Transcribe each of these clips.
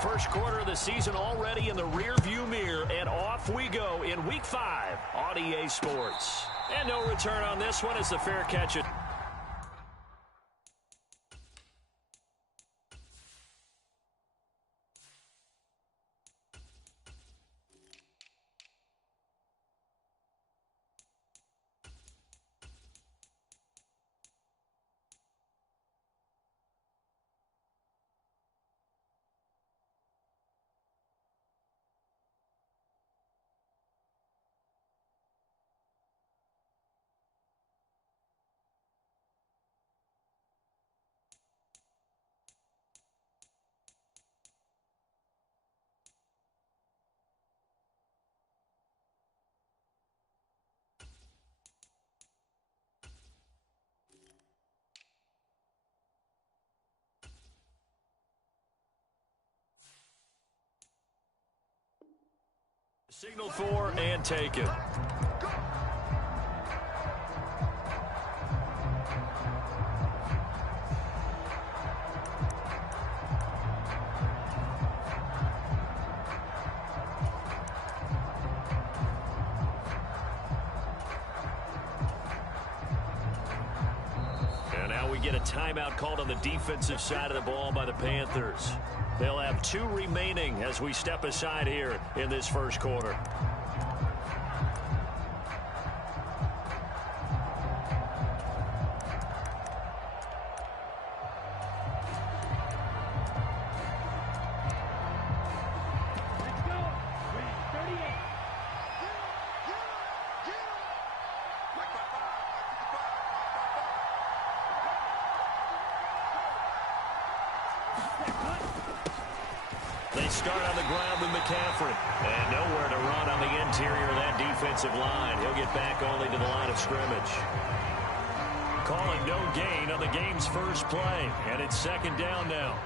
first quarter of the season already in the rearview mirror, and off we go in Week 5 on EA Sports. And no return on this one as the fair catch it. Signaled for and taken. And now we get a timeout called on the defensive side of the ball by the Panthers. They'll have 2 remaining as we step aside here in this first quarter. They start on the ground with McCaffrey. And nowhere to run on the interior of that defensive line. He'll get back only to the line of scrimmage. Calling no gain on the game's first play. And it's second down now.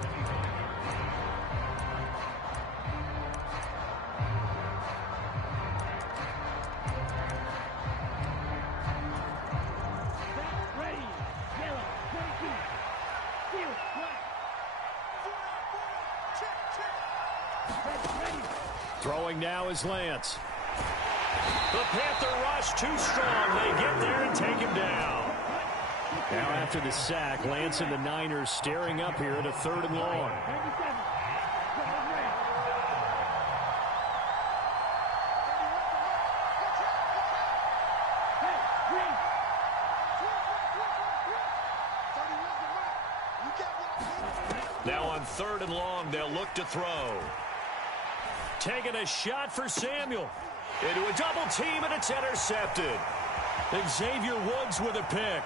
Throwing now is Lance. The Panther rush too strong. They get there and take him down. Now after the sack, Lance and the Niners staring up here at a 3rd and long. Now on 3rd and long, they'll look to throw. Taking a shot for Samuel. Into a double team, and it's intercepted. Xavier Woods with a pick.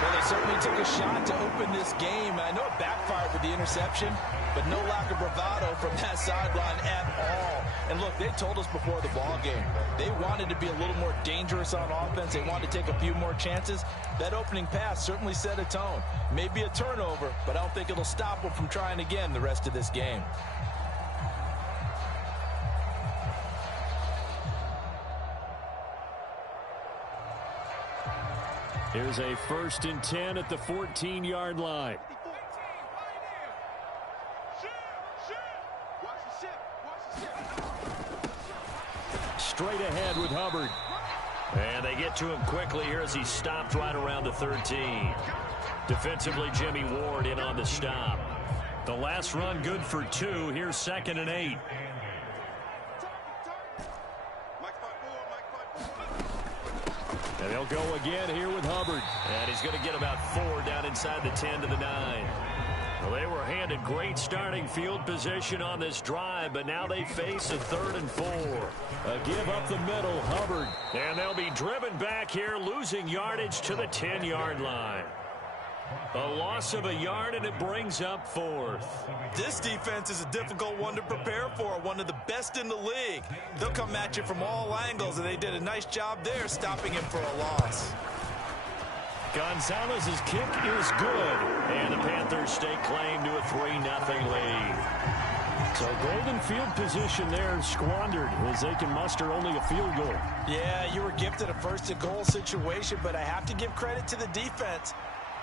Well, they certainly took a shot to open this game. I know it backfired with the interception, but no lack of bravado from that sideline at all. And look, they told us before the ball game, they wanted to be a little more dangerous on offense. They wanted to take a few more chances. That opening pass certainly set a tone. Maybe a turnover, but I don't think it'll stop them from trying again the rest of this game. Here's a 1st and 10 at the 14-yard line. Straight ahead with Hubbard. And they get to him quickly here as he stopped right around the 13. Defensively, Jimmy Ward in on the stop. The last run good for 2. Here's 2nd and 8. And they'll go again here with Hubbard. And he's going to get about 4 down inside the 10 to the 9. Well, they were handed great starting field position on this drive, but now they face a 3rd and 4. A give up the middle, Hubbard. And they'll be driven back here, losing yardage to the 10-yard line. A loss of a yard, and it brings up 4th. This defense is a difficult one to prepare for, one of the best in the league. They'll come at you from all angles, and they did a nice job there stopping him for a loss. Gonzalez's kick is good, and the Panthers stake claim to a 3-0 lead. So golden field position there squandered as they can muster only a field goal. Yeah, you were gifted a 1st and goal situation, but I have to give credit to the defense.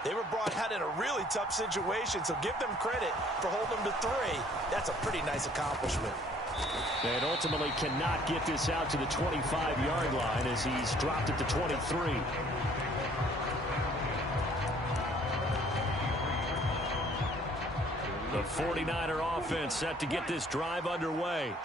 They were brought out in a really tough situation, so give them credit for holding them to 3. That's a pretty nice accomplishment. And ultimately cannot get this out to the 25-yard line as he's dropped at the 23. The 49er offense set to get this drive underway.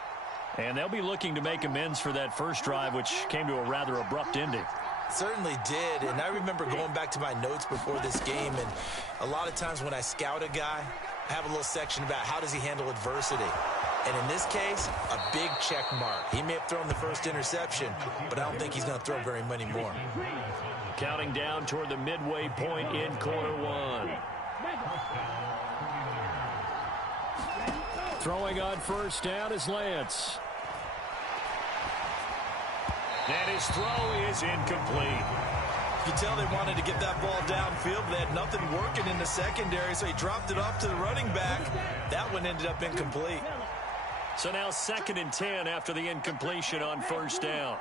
And they'll be looking to make amends for that first drive, which came to a rather abrupt ending. Certainly did, and I remember going back to my notes before this game, and a lot of times when I scout a guy, I have a little section about how does he handle adversity. And in this case, a big check mark. He may have thrown the first interception, but I don't think he's going to throw very many more. Counting down toward the midway point in quarter 1. Throwing on first down is Lance. And his throw is incomplete. You tell they wanted to get that ball downfield, but they had nothing working in the secondary, so he dropped it off to the running back. That one ended up incomplete. So now 2nd and 10 after the incompletion on first down.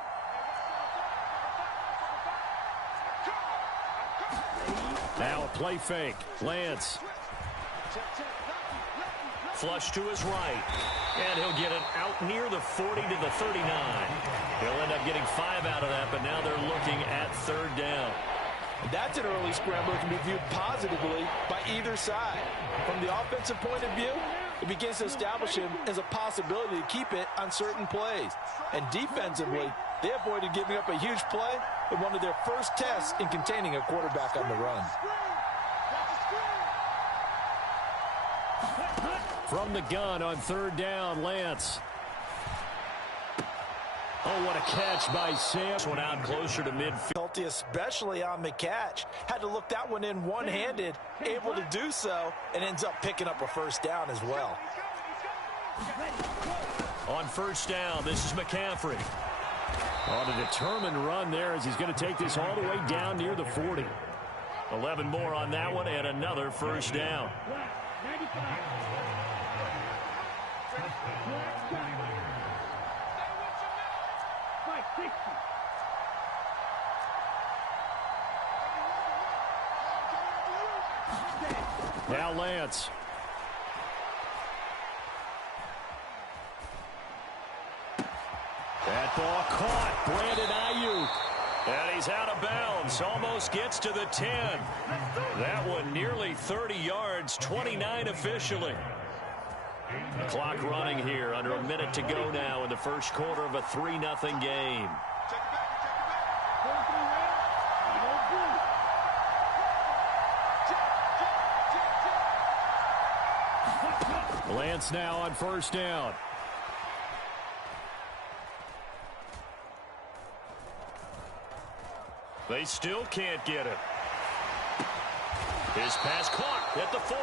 Now a play fake. Lance. Flush to his right. And he'll get it out near the 40 to the 39. He'll end up getting 5 out of that, but now they're looking at 3rd down. That's an early scramble that can be viewed positively by either side. From the offensive point of view, it begins to establish him as a possibility to keep it on certain plays. And defensively, they avoided giving up a huge play in one of their first tests in containing a quarterback on the run. From the gun on 3rd down, Lance. Oh, what a catch by Sam. One out closer to midfield. Especially on the catch. Had to look that one in one-handed, able to do so, and ends up picking up a first down as well. On first down, this is McCaffrey. On a determined run there as he's going to take this all the way down near the 40. 11 more on that one and another first down. Now Lance. That ball caught. Brandon Ayuk. And he's out of bounds. Almost gets to the 10. That one nearly 30 yards. 29 officially. The clock running here. Under a minute to go now in the first quarter of a 3-0 game. Lance now on first down. They still can't get it. His pass caught at the 4.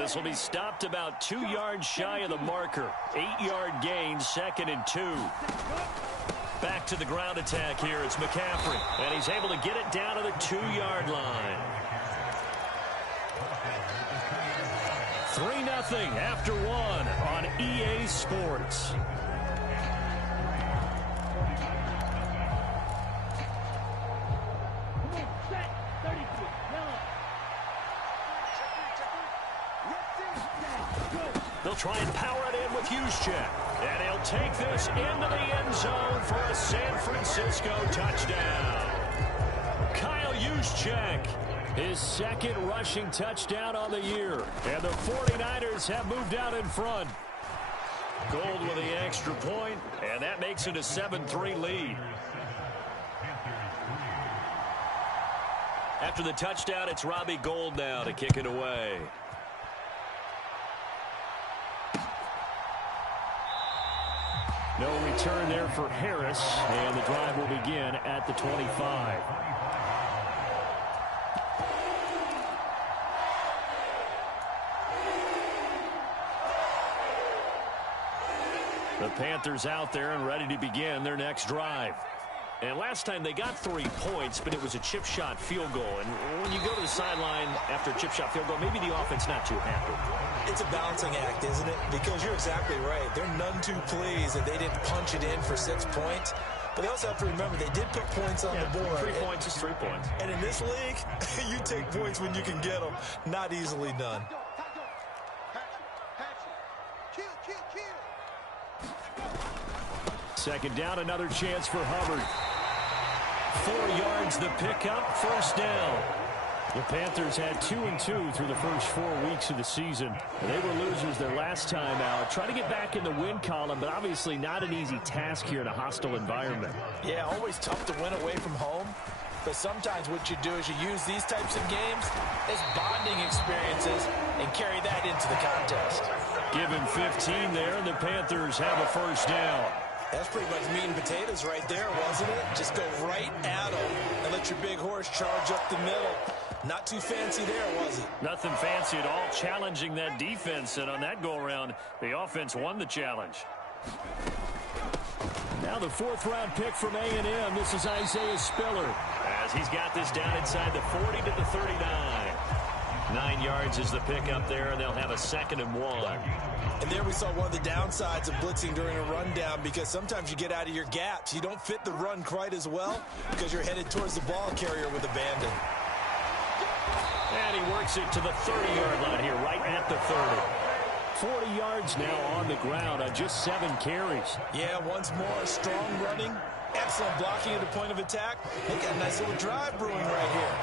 This will be stopped about 2 yards shy of the marker. 8-yard gain, 2nd and 2. Back to the ground attack here. It's McCaffrey. And he's able to get it down to the 2-yard line. 3-0 after 1 on EA Sports. They'll try and power it in with Juszczyk. And he'll take this into the end zone for a San Francisco touchdown. Kyle Juszczyk, his 2nd rushing touchdown on the year. And the 49ers have moved out in front. Gold with the extra point, and that makes it a 7-3 lead. After the touchdown, it's Robbie Gould now to kick it away. No return there for Harris, and the drive will begin at the 25. The Panthers out there and ready to begin their next drive. And last time they got 3 points, but it was a chip shot field goal. And when you go to the sideline after a chip shot field goal, maybe the offense not too happy. It's a balancing act, isn't it? Because you're exactly right. They're none too pleased that they didn't punch it in for 6 points. But they also have to remember they did put points on the board. 3 points is 3 points. And in this league, you take points when you can get them. Not easily done. Second down, another chance for Hubbard. 4 yards the pickup, first down. The Panthers had 2-2 through the first 4 weeks of the season. They were losers their last time out. Trying to get back in the win column, but obviously not an easy task here in a hostile environment. Yeah, always tough to win away from home. But sometimes what you do is you use these types of games as bonding experiences and carry that into the contest. Give him 15 there, and the Panthers have a first down. That's pretty much meat and potatoes right there, wasn't it? Just go right at them and let your big horse charge up the middle. Not too fancy there, was it? Nothing fancy at all, challenging that defense, and on that go-around, the offense won the challenge. Now the 4th-round pick from A&M. This is Isaiah Spiller, as he's got this down inside the 40 to the 39. 9 yards is the pickup there, and they'll have a 2nd and 1. And there we saw one of the downsides of blitzing during a rundown, because sometimes you get out of your gaps. You don't fit the run quite as well because you're headed towards the ball carrier with abandon. And he works it to the 30-yard line here, right at the 30. 40 yards now on the ground on just 7 carries. Yeah, once more, strong running, excellent blocking at the point of attack. They got a nice little drive brewing right here.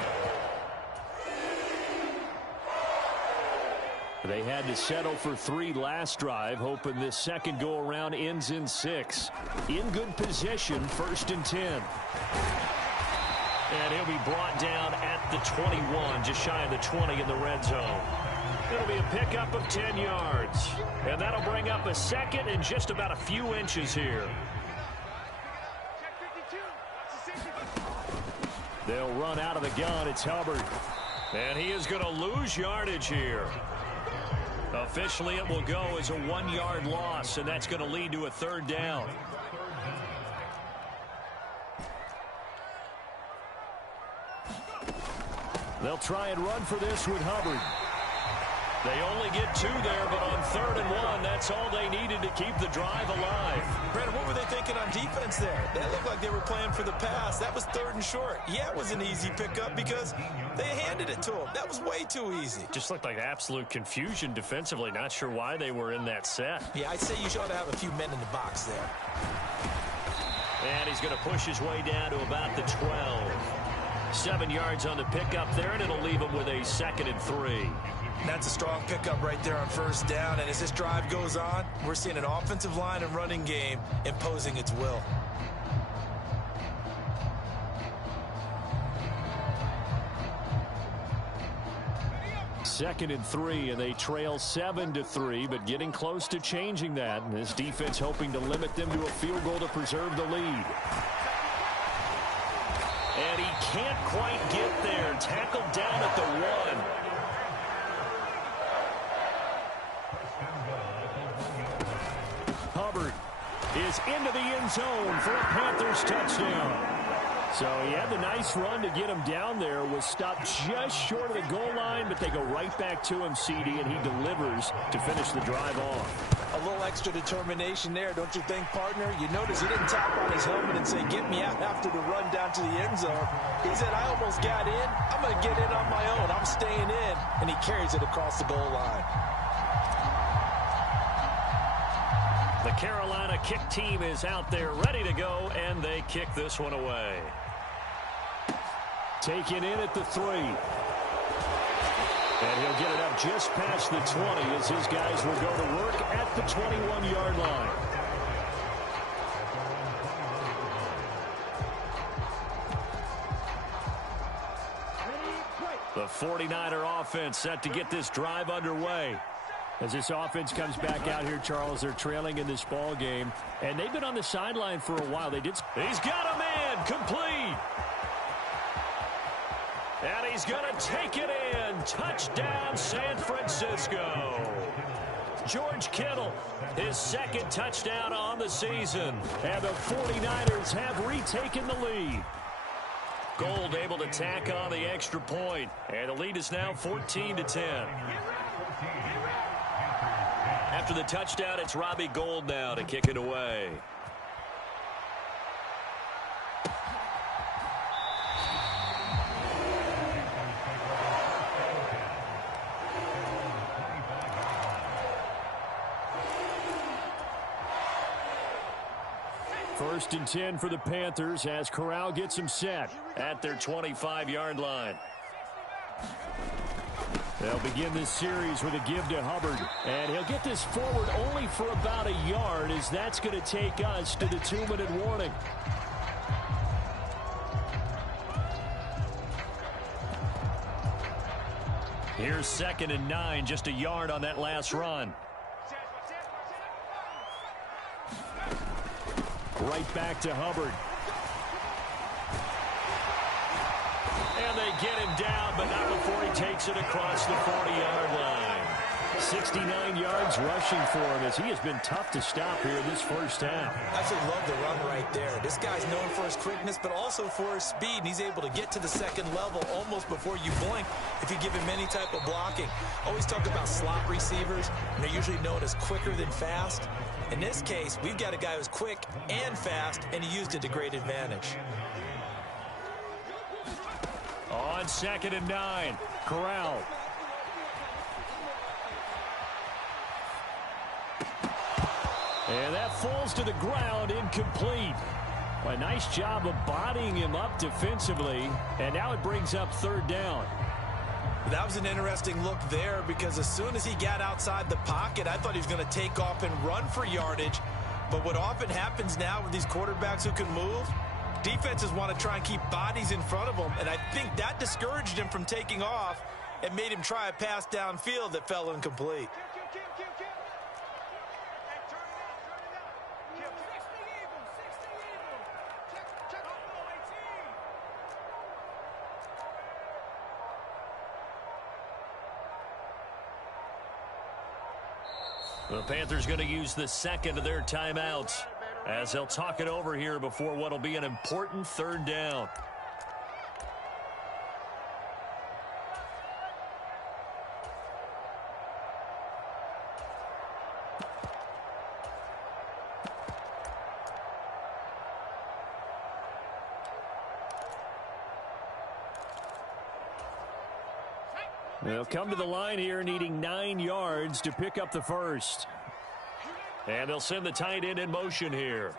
They had to settle for 3 last drive, hoping this second go-around ends in 6. In good position, 1st and 10. And he'll be brought down at the 21, just shy of the 20 in the red zone. It'll be a pickup of 10 yards. And that'll bring up a 2nd and just about a few inches here. They'll run out of the gun. It's Hubbard. And he is going to lose yardage here. Officially, it will go as a 1-yard loss, and that's going to lead to a 3rd down. They'll try and run for this with Hubbard. They only get 2 there, but on 3rd and 1, that's all they needed to keep the drive alive. Brandon, what were they thinking on defense there? That looked like they were playing for the pass. That was 3rd and short. Yeah, it was an easy pickup because they handed it to them. That was way too easy. Just looked like absolute confusion defensively. Not sure why they were in that set. Yeah, I'd say you ought to have a few men in the box there. And he's going to push his way down to about the 12. 7 yards on the pickup there, and it'll leave him with a 2nd and 3. That's a strong pickup right there on 1st down. And as this drive goes on, we're seeing an offensive line and running game imposing its will. Second and 3, and they trail 7-3, but getting close to changing that. And this defense hoping to limit them to a field goal to preserve the lead. And he can't quite get there. Tackled down at the 1. Hubbard is into the end zone for a Panthers touchdown. So he had the nice run to get him down there, was stopped just short of the goal line, but they go right back to him, CD, and he delivers to finish the drive off. A little extra determination there, don't you think, partner? You notice he didn't tap on his helmet and say, get me out after the run down to the end zone. He said, I almost got in. I'm going to get in on my own. I'm staying in. And he carries it across the goal line. The Carolina kick team is out there ready to go, and they kick this one away. Taken in at the 3. And he'll get it up just past the 20 as his guys will go to work at the 21-yard line. The 49er offense set to get this drive underway. As this offense comes back out here, Charles, they're trailing in this ball game, and they've been on the sideline for a while. He's got a man, complete. And he's going to take it in. Touchdown, San Francisco. George Kittle, his 2nd touchdown on the season. And the 49ers have retaken the lead. Gold able to tack on the extra point. And the lead is now 14-10. After the touchdown, it's Robbie Gould now to kick it away. First and 10 for the Panthers as Corral gets them set at their 25-yard line. They'll begin this series with a give to Hubbard. And he'll get this forward only for about a yard, as that's going to take us to the 2-minute warning. Here's 2nd and 9, just a yard on that last run. Right back to Hubbard. And they get him down, but not before he takes it across the 40-yard line. 69 yards rushing for him, as he has been tough to stop here this first half. I absolutely love the run right there. This guy's known for his quickness, but also for his speed, and he's able to get to the second level almost before you blink if you give him any type of blocking. Always talk about slot receivers, and they're usually known as quicker than fast. In this case, we've got a guy who's quick and fast, and he used it to great advantage. On 2nd and 9, Corral. And that falls to the ground, incomplete. A nice job of bodying him up defensively, and now it brings up 3rd down. That was an interesting look there, because as soon as he got outside the pocket, I thought he was going to take off and run for yardage. But what often happens now with these quarterbacks who can move, defenses want to try and keep bodies in front of them, and I think that discouraged him from taking off and made him try a pass downfield that fell incomplete. The Panthers going to use the second of their timeouts as they'll talk it over here before what will be an important 3rd down. They'll come to the line here needing 9 yards to pick up the first. And they'll send the tight end in motion here.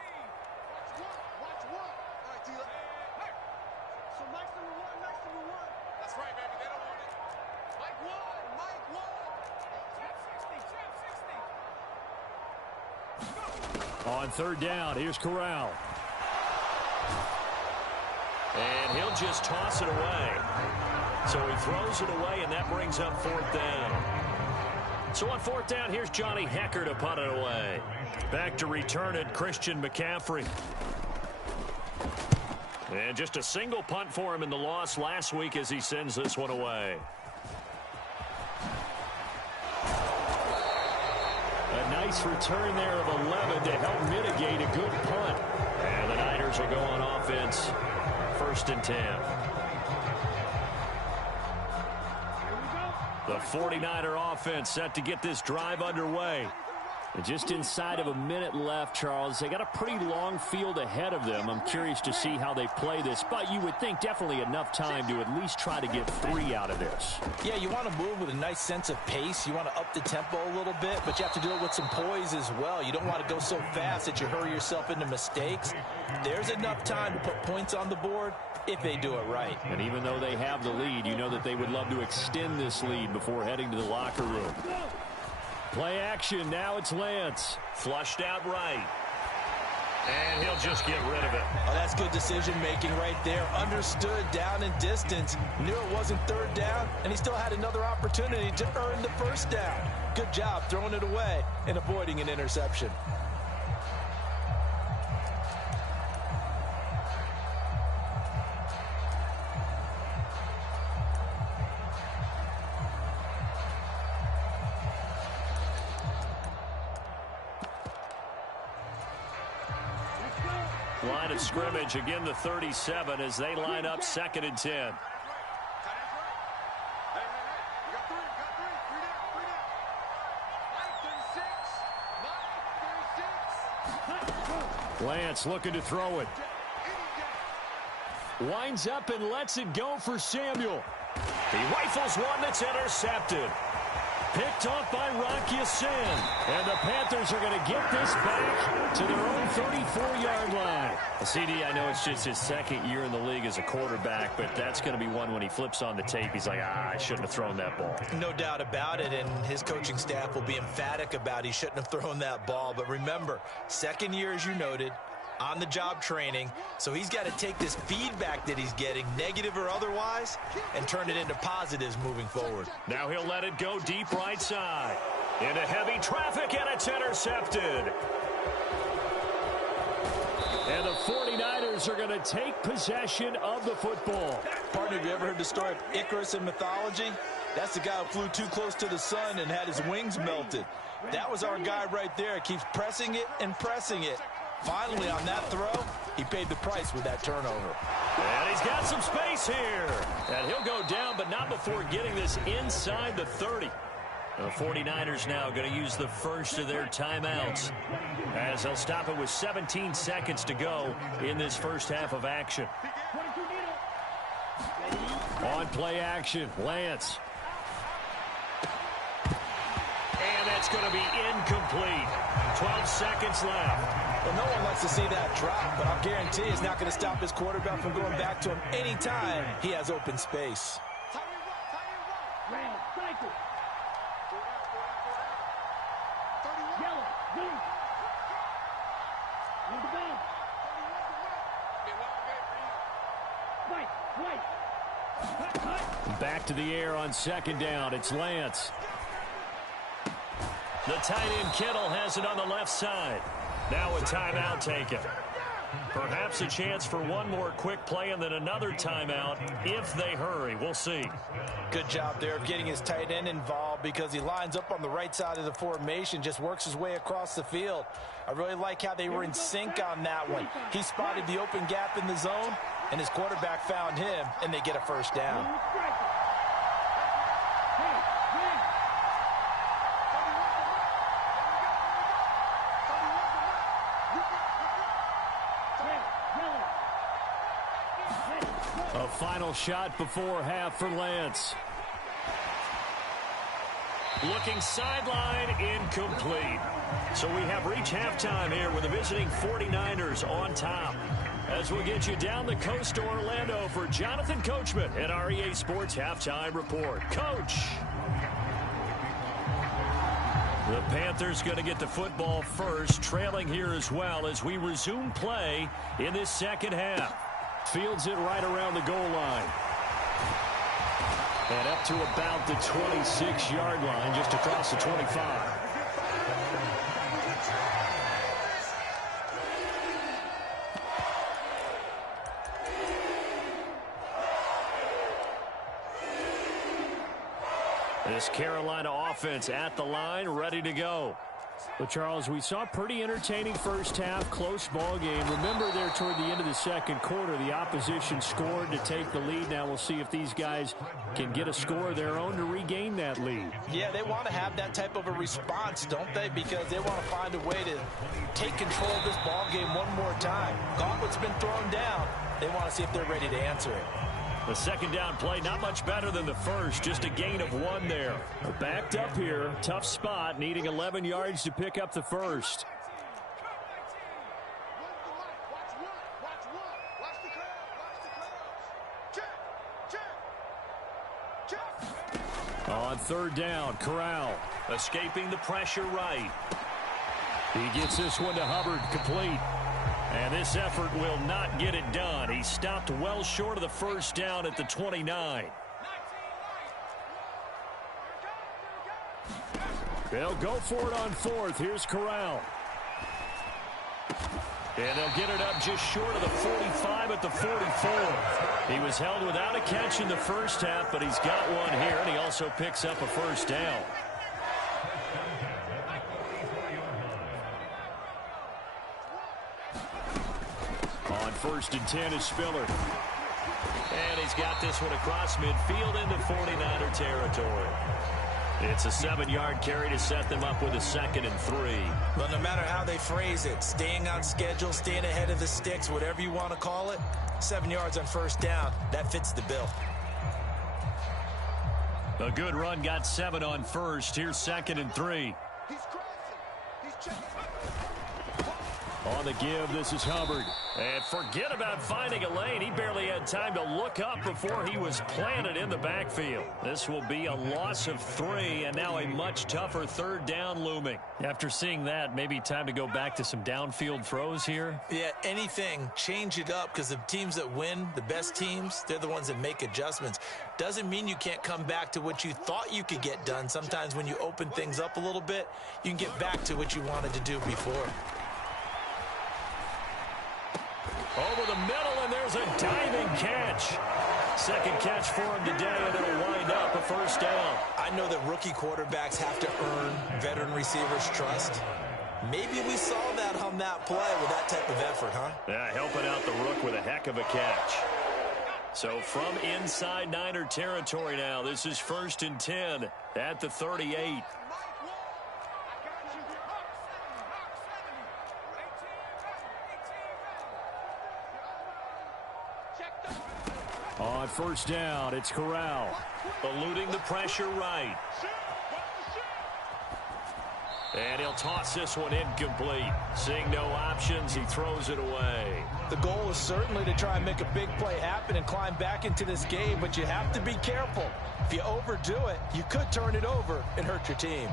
On 3rd down, here's Corral. And he'll just toss it away. So he throws it away, and that brings up 4th down. So on 4th down, here's Johnny Hekker to punt it away. Back to return it, Christian McCaffrey. And just a single punt for him in the loss last week as he sends this one away. A nice return there of 11 to help mitigate a good punt. And the Niners will go on offense, 1st and 10. The 49er offense set to get this drive underway. And just inside of a minute left, Charles. They got a pretty long field ahead of them. I'm curious to see how they play this, but you would think definitely enough time to at least try to get 3 out of this. Yeah, you want to move with a nice sense of pace. You want to up the tempo a little bit, but you have to do it with some poise as well. You don't want to go so fast that you hurry yourself into mistakes. There's enough time to put points on the board if they do it right. And even though they have the lead, you know that they would love to extend this lead before heading to the locker room. Play action. Now it's Lance. Flushed out right. And he'll just get rid of it. Oh, that's good decision-making right there. Understood down and distance. Knew it wasn't 3rd down, and he still had another opportunity to earn the 1st down. Good job throwing it away and avoiding an interception. Line of scrimmage, again the 37 as they line up 2nd and 10. Lance looking to throw it. Winds up and lets it go for Samuel. He rifles one that's intercepted. Picked off by Rocky Sin. And the Panthers are going to get this back to their own 34-yard line. CD, I know it's just his second year in the league as a quarterback, but that's going to be one when he flips on the tape. He's like, I shouldn't have thrown that ball. No doubt about it, and his coaching staff will be emphatic about he shouldn't have thrown that ball. But remember, second year, as you noted, on-the-job training, so he's got to take this feedback that he's getting, negative or otherwise, and turn it into positives moving forward. Now he'll let it go deep right side. Into heavy traffic, and it's intercepted. And the 49ers are going to take possession of the football. Partner, have you ever heard the story of Icarus in mythology? That's the guy who flew too close to the sun and had his wings melted. That was our guy right there. Keeps pressing it and pressing it. Finally, on that throw, he paid the price with that turnover. And he's got some space here. And he'll go down, but not before getting this inside the 30. The 49ers now going to use the first of their timeouts, as they'll stop it with 17 seconds to go in this first half of action. On play action, Lance. And that's going to be incomplete. 12 seconds left. Well, no one likes to see that drop, but I'll guarantee it's not going to stop his quarterback from going back to him anytime he has open space. Back to the air on second down. It's Lance. The tight end Kittle has it on the left side. Now a timeout taken. Perhaps a chance for one more quick play and then another timeout if they hurry. We'll see. Good job there of getting his tight end involved because he lines up on the right side of the formation, just works his way across the field. I really like how they were in sync on that one. He spotted the open gap in the zone, and his quarterback found him, and they get a first down. A final shot before half for Lance. Looking sideline, incomplete. So we have reached halftime here with the visiting 49ers on top. As we get you down the coast to Orlando for Jonathan Coachman at our EA Sports Halftime Report. Coach! The Panthers going to get the football first, trailing here as well as we resume play in this second half. Fields it right around the goal line. And up to about the 26-yard line, just across the 25. This Carolina offense at the line, ready to go. But, Charles, we saw a pretty entertaining first half, close ball game. Remember there toward the end of the second quarter, the opposition scored to take the lead. Now we'll see if these guys can get a score of their own to regain that lead. Yeah, they want to have that type of a response, don't they? Because they want to find a way to take control of this ball game one more time. Gauntlet's been thrown down. They want to see if they're ready to answer it. The second down play, not much better than the first, just a gain of 1 there. Backed up here, tough spot, needing 11 yards to pick up the first. On third down, Corral escaping the pressure right. He gets this one to Hubbard, complete. And this effort will not get it done. He stopped well short of the first down at the 29. They'll go for it on fourth. Here's Corral. And they'll get it up just short of the 45 at the 44. He was held without a catch in the first half, but he's got one here, and he also picks up a first down. On 1st and 10 is Spiller. And he's got this one across midfield into 49er territory. It's a 7-yard carry to set them up with a 2nd and 3. Well, no matter how they phrase it, staying on schedule, staying ahead of the sticks, whatever you want to call it, 7 yards on first down, that fits the bill. A good run, got 7 on first. Here's 2nd and 3. On the give, this is Hubbard. And forget about finding a lane. He barely had time to look up before he was planted in the backfield. This will be a loss of 3, and now a much tougher 3rd down looming. After seeing that, maybe time to go back to some downfield throws here. Yeah, anything. Change it up, because the teams that win, the best teams, they're the ones that make adjustments. Doesn't mean you can't come back to what you thought you could get done. Sometimes when you open things up a little bit, you can get back to what you wanted to do before. Over the middle, and there's a diving catch. 2nd catch for him today, and it'll wind up a 1st down. I know that rookie quarterbacks have to earn veteran receivers' trust. Maybe we saw that on that play with that type of effort, huh? Yeah, helping out the rook with a heck of a catch. So from inside Niner territory now, this is 1st and 10 at the 38. On 1st down, it's Corral. Eluding the pressure right. And he'll toss this one incomplete. Seeing no options, he throws it away. The goal is certainly to try and make a big play happen and climb back into this game, but you have to be careful. If you overdo it, you could turn it over and hurt your team.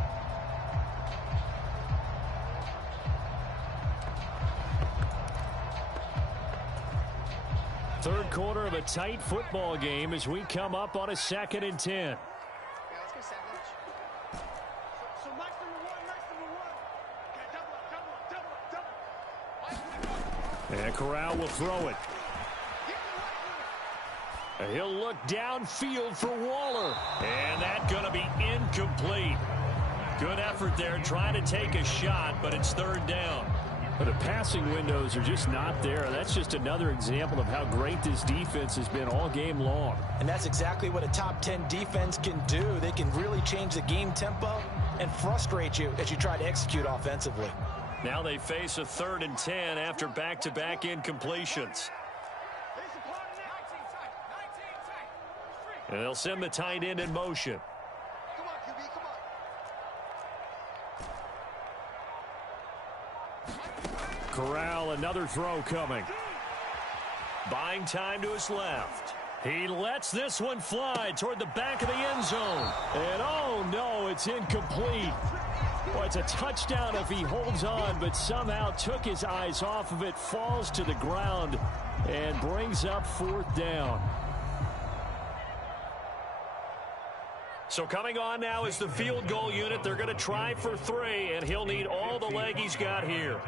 Third quarter of a tight football game as we come up on a 2nd and 10. And Corral will throw it. He'll look downfield for Waller. And that's going to be incomplete. Good effort there trying to take a shot, but it's 3rd down. But the passing windows are just not there. That's just another example of how great this defense has been all game long. And that's exactly what a top 10 defense can do. They can really change the game tempo and frustrate you as you try to execute offensively. Now they face a 3rd and 10 after back-to-back incompletions. And they'll send the tight end in motion. Corral, another throw coming. Buying time to his left. He lets this one fly toward the back of the end zone. And oh no, it's incomplete. Well, it's a touchdown if he holds on, but somehow took his eyes off of it, falls to the ground, and brings up 4th down. So coming on now is the field goal unit. They're going to try for 3, and he'll need all the leg he's got here.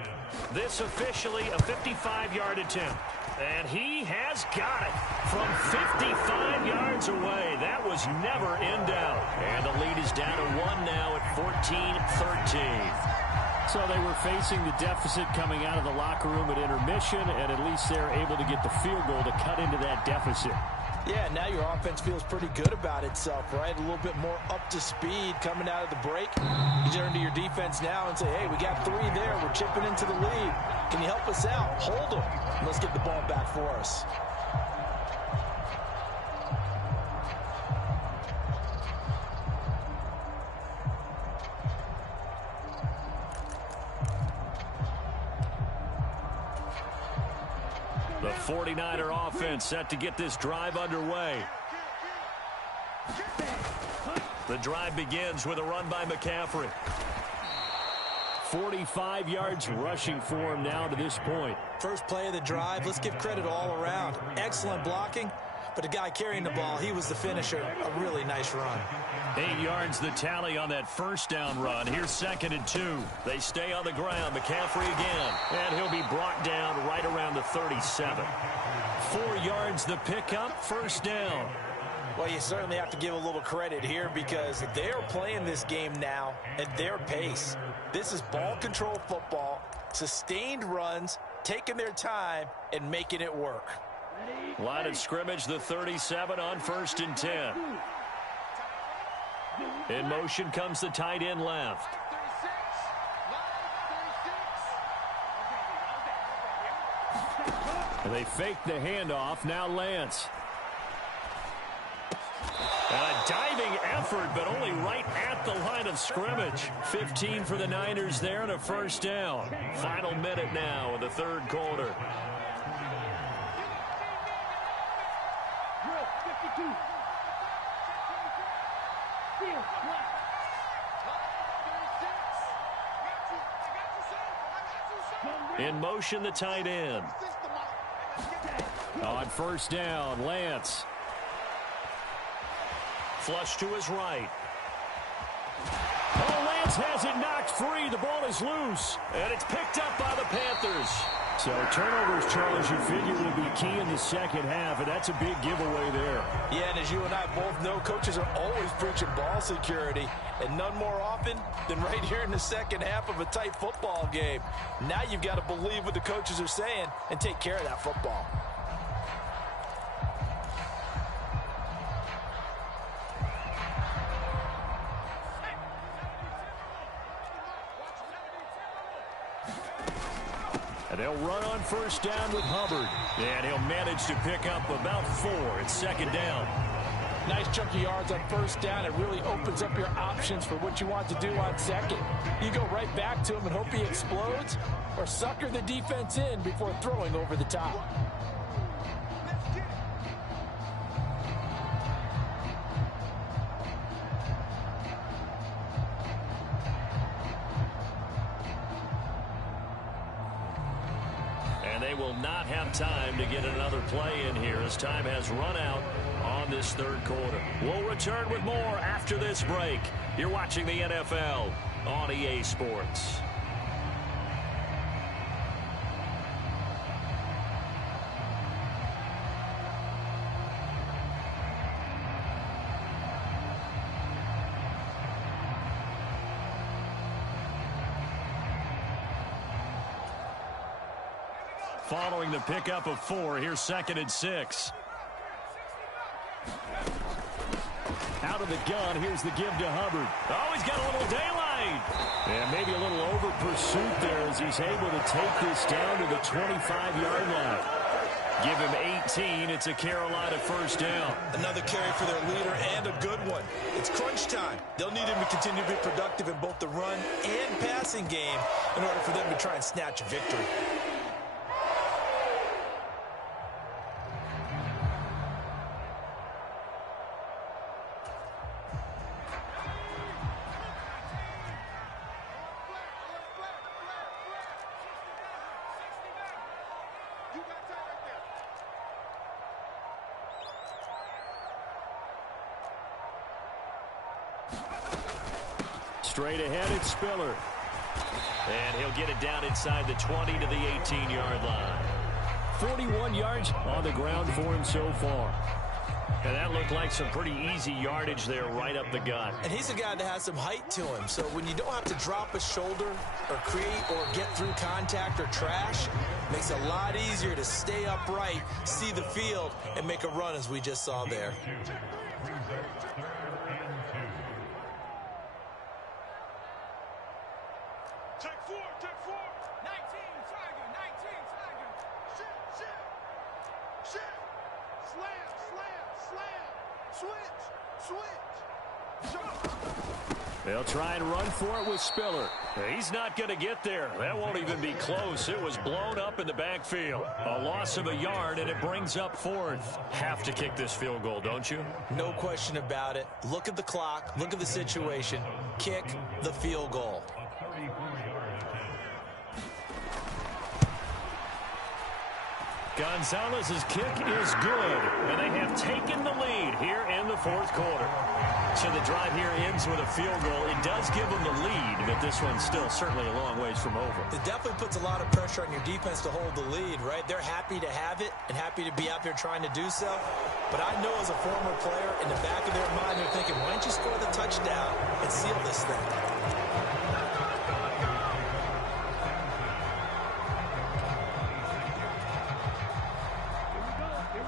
This officially a 55-yard attempt. And he has got it from 55 yards away. That was never in doubt. And the lead is down to 1 now at 14-13. So they were facing the deficit coming out of the locker room at intermission, and at least they're able to get the field goal to cut into that deficit. Yeah, now your offense feels pretty good about itself, right? A little bit more up to speed coming out of the break. You turn to your defense now and say, hey, we got 3 there. We're chipping into the lead. Can you help us out? Hold them. Let's get the ball back for us. The 49er offense set to get this drive underway. The drive begins with a run by McCaffrey. 45 yards rushing for him now to this point. First play of the drive, let's give credit all around. Excellent blocking, but the guy carrying the ball, he was the finisher. A really nice run. 8 yards the tally on that 1st down run. Here's 2nd and 2. They stay on the ground. McCaffrey again. And he'll be brought down right around the 37. 4 yards the pickup. 1st down. Well, you certainly have to give a little credit here because they're playing this game now at their pace. This is ball control football, sustained runs, taking their time, and making it work. Line of scrimmage, the 37 on 1st and 10. In motion comes the tight end left. And they fake the handoff. Now Lance. A diving effort, but only right at the line of scrimmage. 15 for the Niners there and a first down. Final minute now in the third quarter. In motion, the tight end. On first down, Lance. Flush to his right. Oh, Lance has it knocked free. The ball is loose, and it's picked up by the Panthers. So turnovers, Charles, you figure will be key in the second half, and that's a big giveaway there. Yeah, and as you and I both know, coaches are always preaching ball security, and none more often than right here in the second half of a tight football game. Now you've got to believe what the coaches are saying and take care of that football. And they'll run on first down with Hubbard. And he'll manage to pick up about 4. It's second down. Nice chunky yards on first down. It really opens up your options for what you want to do on second. You go right back to him and hope he explodes, or sucker the defense in before throwing over the top. They will not have time to get another play in here as time has run out on this third quarter. We'll return with more after this break. You're watching the NFL on EA Sports. Following the pickup of 4, here's 2nd and 6. Out of the gun, here's the give to Hubbard. Oh, he's got a little daylight. And maybe a little over pursuit there as he's able to take this down to the 25-yard line. Give him 18. It's a Carolina first down. Another carry for their leader and a good one. It's crunch time. They'll need him to continue to be productive in both the run and passing game in order for them to try and snatch a victory. Straight ahead, it's Spiller. And he'll get it down inside the 20 to the 18-yard line. 41 yards on the ground for him so far. And that looked like some pretty easy yardage there right up the gut. And he's a guy that has some height to him. So when you don't have to drop a shoulder or create or get through contact or trash, it makes it a lot easier to stay upright, see the field, and make a run as we just saw there. They'll try and run for it with Spiller. He's not going to get there. That won't even be close. It was blown up in the backfield. A loss of a yard, and it brings up 4th. Have to kick this field goal, don't you? No question about it. Look at the clock. Look at the situation. Kick the field goal. Gonzalez's kick is good, and they have taken the lead here in the fourth quarter. So the drive here ends with a field goal. It does give them the lead, but this one's still certainly a long ways from over. It definitely puts a lot of pressure on your defense to hold the lead, right? They're happy to have it and happy to be out there trying to do so. But I know as a former player, in the back of their mind, they're thinking, why don't you score the touchdown and seal this thing?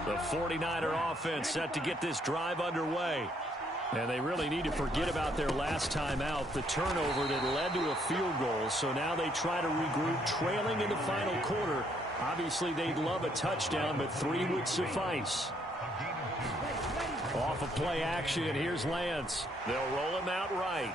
The 49er offense set to get this drive underway. And they really need to forget about their last time out, the turnover that led to a field goal. So now they try to regroup, trailing in the final quarter. Obviously, they'd love a touchdown, but 3 would suffice. Off of play action, here's Lance. They'll roll him out right.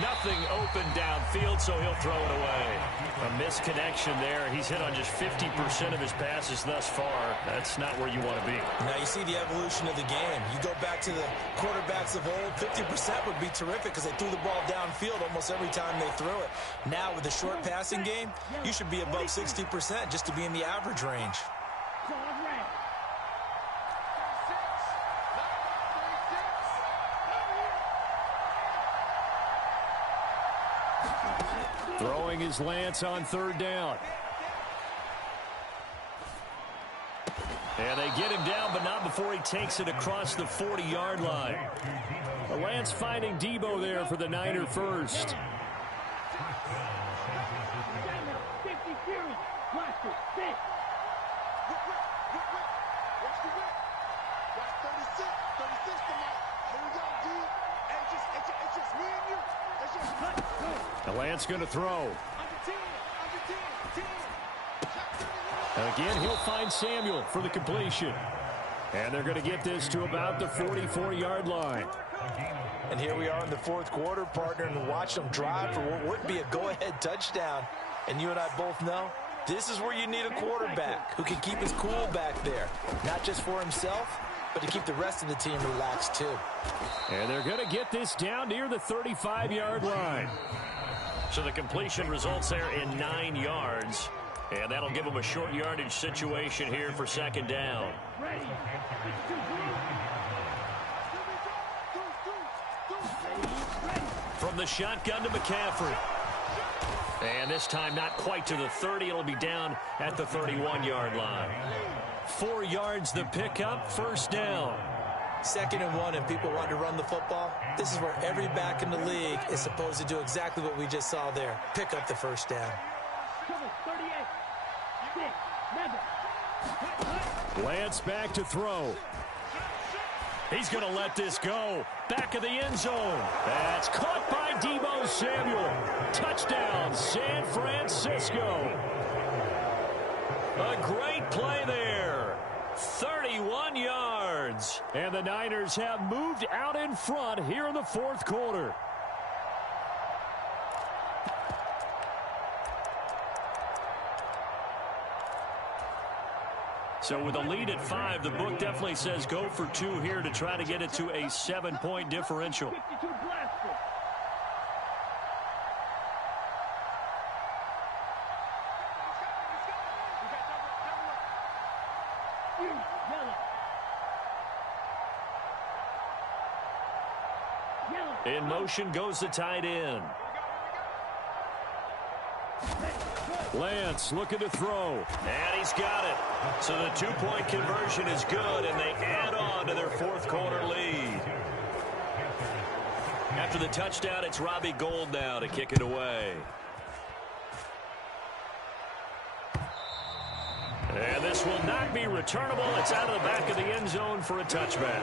Nothing open downfield, so he'll throw it away. A misconnection there. He's hit on just 50% of his passes thus far. That's not where you want to be. Now you see the evolution of the game. You go back to the quarterbacks of old, 50% would be terrific because they threw the ball downfield almost every time they threw it. Now with the short passing game, you should be above 60% just to be in the average range. Throwing his Lance on third down. And they get him down, but not before he takes it across the 40-yard line. Lance finding Debo there for the Niner first. Lance going to throw. Again, he'll find Samuel for the completion. And they're going to get this to about the 44-yard line. And here we are in the fourth quarter, partner, and watch them drive for what would be a go-ahead touchdown. And you and I both know this is where you need a quarterback who can keep his cool back there, not just for himself, but to keep the rest of the team relaxed too. And they're going to get this down near the 35-yard line. So the completion results there in 9 yards. And that'll give them a short yardage situation here for second down. From the shotgun to McCaffrey. And this time not quite to the 30. It'll be down at the 31-yard line. 4 yards the pickup, first down. 2nd and 1, and people want to run the football. This is where every back in the league is supposed to do exactly what we just saw there. Pick up the first down. Lance back to throw. He's going to let this go. Back of the end zone. That's caught by Debo Samuel. Touchdown, San Francisco. A great play there. 31 yards. And the Niners have moved out in front here in the fourth quarter. So with a lead at 5, the book definitely says go for 2 here to try to get it to a 7-point differential. In motion goes the tight end. Lance looking to throw. And he's got it. So the 2-point conversion is good, and they add on to their fourth quarter lead. After the touchdown, it's Robbie Gould now to kick it away. And this will not be returnable. It's out of the back of the end zone for a touchback.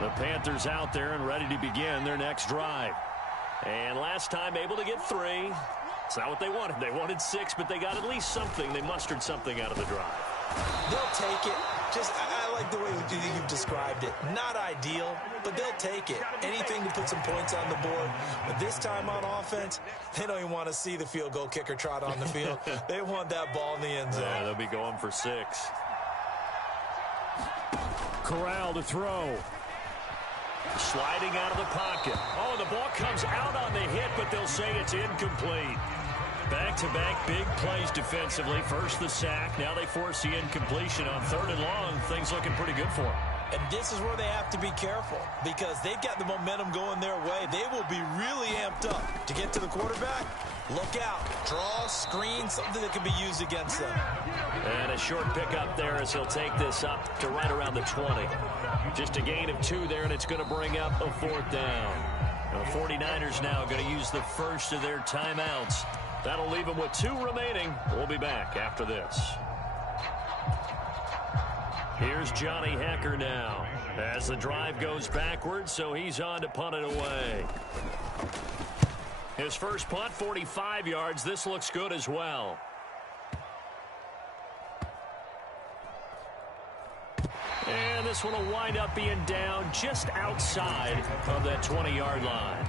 The Panthers out there and ready to begin their next drive. And last time able to get 3. It's not what they wanted. They wanted 6, but they got at least something. They mustered something out of the drive. They'll take it. I like the way you've described it. Not ideal, but they'll take it. Anything to put some points on the board. But this time on offense, they don't even want to see the field goal kicker trot on the field. They want that ball in the end zone. Yeah, they'll be going for 6. Corral to throw. Sliding out of the pocket. Oh, the ball comes out on the hit, but they'll say it's incomplete. Back-to-back big plays defensively. First the sack. Now they force the incompletion on 3rd and long. Things looking pretty good for them. And this is where they have to be careful because they've got the momentum going their way. They will be really amped up to get to the quarterback. Look out. Draw, screen, something that can be used against them. And a short pickup there as he'll take this up to right around the 20. Just a gain of 2 there, and it's going to bring up a 4th down. The 49ers now going to use the first of their timeouts. That'll leave them with 2 remaining. We'll be back after this. Here's Johnny Hekker now as the drive goes backwards, so he's on to punt it away. His first punt, 45 yards. This looks good as well. And this one will wind up being down just outside of that 20-yard line.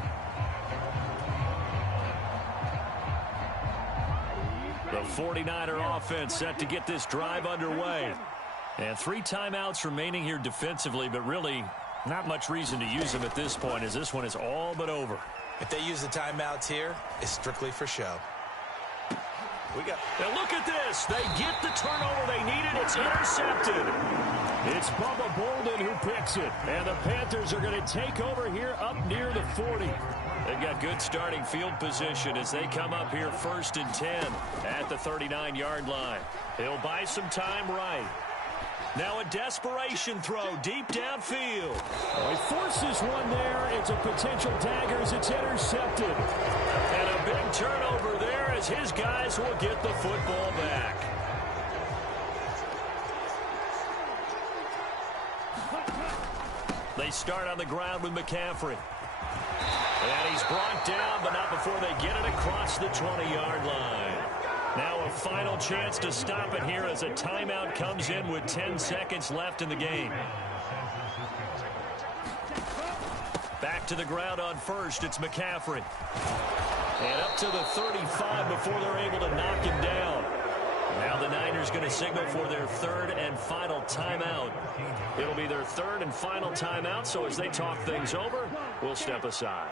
The 49er offense set to get this drive underway. And 3 timeouts remaining here defensively, but really not much reason to use them at this point as this one is all but over. If they use the timeouts here, it's strictly for show. Now look at this. They get the turnover they needed. It's intercepted. It's Bubba Bolden who picks it. And the Panthers are going to take over here up near the 40. They've got good starting field position as they come up here 1st and 10 at the 39-yard line. He'll buy some time right. Now a desperation throw deep downfield. He forces one there. It's a potential dagger as it's intercepted. And a big turnover there as his guys will get the football back. They start on the ground with McCaffrey. And he's brought down, but not before they get it across the 20-yard line. Now a final chance to stop it here as a timeout comes in with 10 seconds left in the game. Back to the ground on first, it's McCaffrey. And up to the 35 before they're able to knock him down. Now the Niners going to signal for their 3rd and final timeout. It'll be their 3rd and final timeout, so as they talk things over, we'll step aside.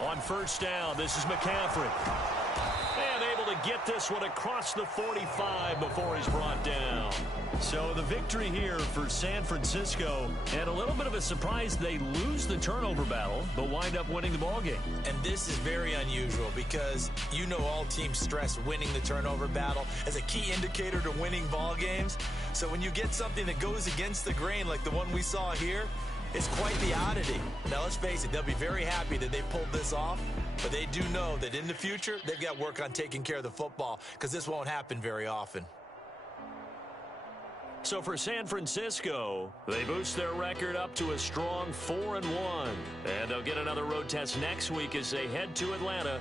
On first down, this is McCaffrey. And able to get this one across the 45 before he's brought down. So the victory here for San Francisco, and a little bit of a surprise they lose the turnover battle, but wind up winning the ballgame. And this is very unusual because you know all teams stress winning the turnover battle as a key indicator to winning ball games. So when you get something that goes against the grain like the one we saw here, it's quite the oddity. Now, let's face it, they'll be very happy that they pulled this off, but they do know that in the future, they've got work on taking care of the football because this won't happen very often. So for San Francisco, they boost their record up to a strong 4-1. And they'll get another road test next week as they head to Atlanta